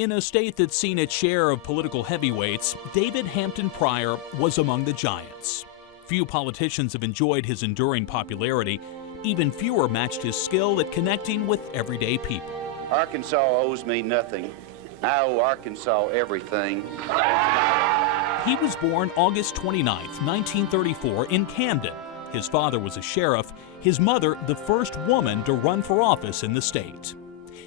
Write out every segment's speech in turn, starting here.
In a state that's seen its share of political heavyweights, David Hampton Pryor was among the giants. Few politicians have enjoyed his enduring popularity. Even fewer matched his skill at connecting with everyday people. Arkansas owes me nothing. I owe Arkansas everything. He was born August 29, 1934, in Camden. His father was a sheriff, his mother the first woman to run for office in the state.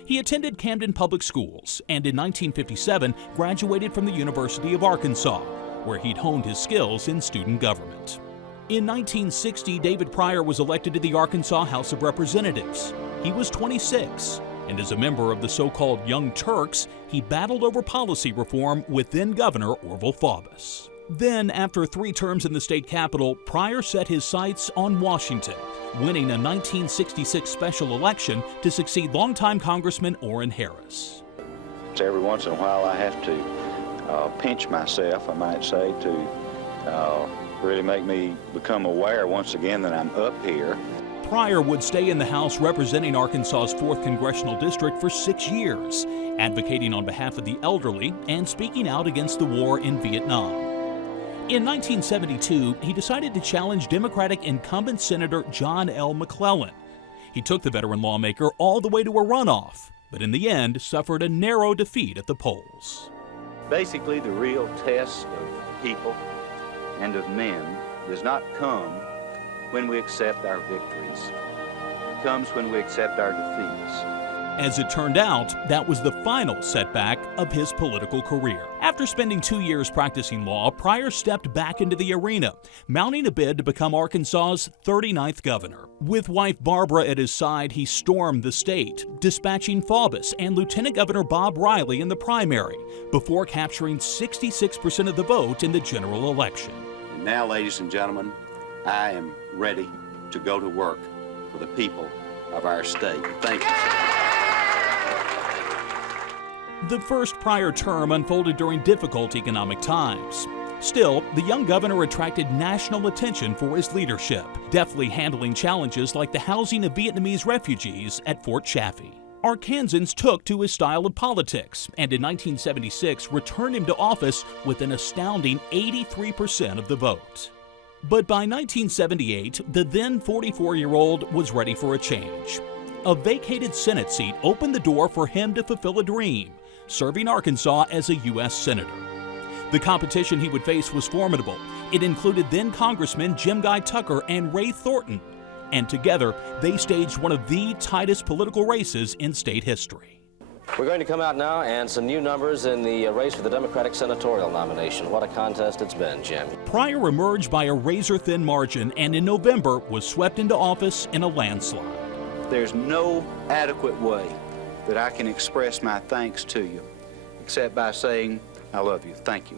He attended Camden Public Schools and in 1957 graduated from the University of Arkansas, where he'd honed his skills in student government. In 1960, David Pryor was elected to the Arkansas House of Representatives. He was 26, and as a member of the so-called Young Turks, he battled over policy reform with then-Governor Orville Faubus. Then, after 3 terms in the state capitol, Pryor set his sights on Washington, winning a 1966 special election to succeed longtime Congressman Orrin Harris. Every once in a while I have to pinch myself, I might say, to really make me become aware once again that I'm up here. Pryor would stay in the House representing Arkansas's 4th Congressional District for 6 years, advocating on behalf of the elderly and speaking out against the war in Vietnam. In 1972, he decided to challenge Democratic incumbent Senator John L. McClellan. He took the veteran lawmaker all the way to a runoff, but in the end suffered a narrow defeat at the polls. Basically, the real test of people and of men does not come when we accept our victories. It comes when we accept our defeats. As it turned out, that was the final setback of his political career. After spending 2 years practicing law, Pryor stepped back into the arena, mounting a bid to become Arkansas's 39th governor. With wife Barbara at his side, he stormed the state, dispatching Faubus and Lieutenant Governor Bob Riley in the primary, before capturing 66% of the vote in the general election. And now, ladies and gentlemen, I am ready to go to work for the people of our state. Thank you. The first Pryor term unfolded during difficult economic times. Still, the young governor attracted national attention for his leadership, deftly handling challenges like the housing of Vietnamese refugees at Fort Chaffee. Arkansans took to his style of politics, and in 1976 returned him to office with an astounding 83% of the vote. But by 1978, the then 44-year-old was ready for a change. A vacated Senate seat opened the door for him to fulfill a dream, serving Arkansas as a U.S. Senator. The competition he would face was formidable. It included then Congressman Jim Guy Tucker and Ray Thornton, and together they staged one of the tightest political races in state history. We're going to come out now and some new numbers in the race for the Democratic senatorial nomination. What a contest it's been, Jim. Pryor emerged by a razor-thin margin and in November was swept into office in a landslide. There's no adequate way that I can express my thanks to you except by saying, I love you. Thank you.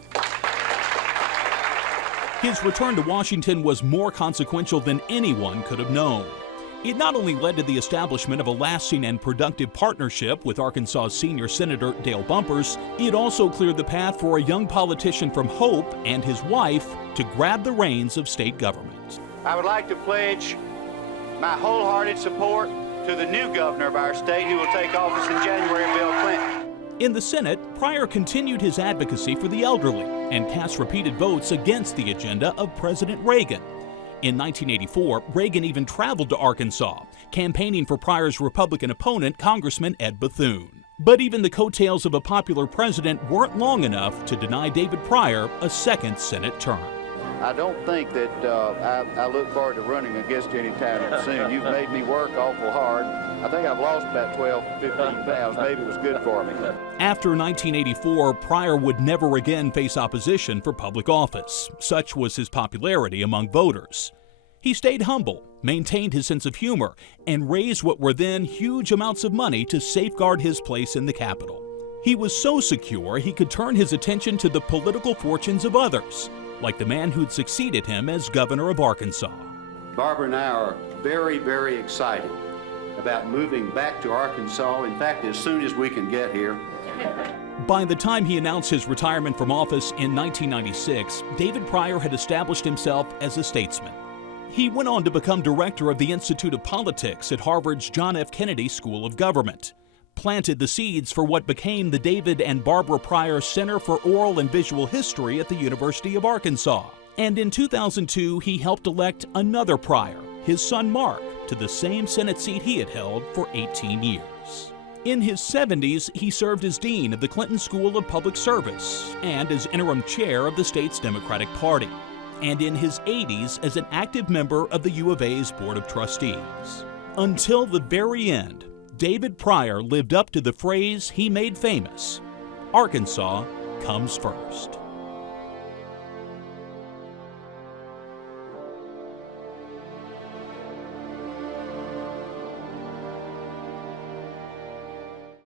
His return to Washington was more consequential than anyone could have known. It not only led to the establishment of a lasting and productive partnership with Arkansas's senior Senator Dale Bumpers, it also cleared the path for a young politician from Hope and his wife to grab the reins of state government. I would like to pledge my wholehearted support to the new governor of our state who will take office in January, Bill Clinton. In the Senate, Pryor continued his advocacy for the elderly and cast repeated votes against the agenda of President Reagan. In 1984, Reagan even traveled to Arkansas, campaigning for Pryor's Republican opponent, Congressman Ed Bethune. But even the coattails of a popular president weren't long enough to deny David Pryor a second Senate term. I don't think that I look forward to running against you anytime soon. You've made me work awful hard. I think I've lost about 12, 15 pounds. Maybe it was good for me. After 1984, Pryor would never again face opposition for public office. Such was his popularity among voters. He stayed humble, maintained his sense of humor, and raised what were then huge amounts of money to safeguard his place in the Capitol. He was so secure he could turn his attention to the political fortunes of others, like the man who'd succeeded him as governor of Arkansas. Barbara and I are very, very excited about moving back to Arkansas, in fact, as soon as we can get here. By the time he announced his retirement from office in 1996, David Pryor had established himself as a statesman. He went on to become director of the Institute of Politics at Harvard's John F. Kennedy School of Government. planted the seeds for what became the David and Barbara Pryor Center for Oral and Visual History at the University of Arkansas. And in 2002, he helped elect another Pryor, his son Mark, to the same Senate seat he had held for 18 years. In his 70s, he served as dean of the Clinton School of Public Service and as interim chair of the state's Democratic Party, and in his 80s as an active member of the U of A's Board of Trustees. Until the very end, David Pryor lived up to the phrase he made famous, "Arkansas comes first."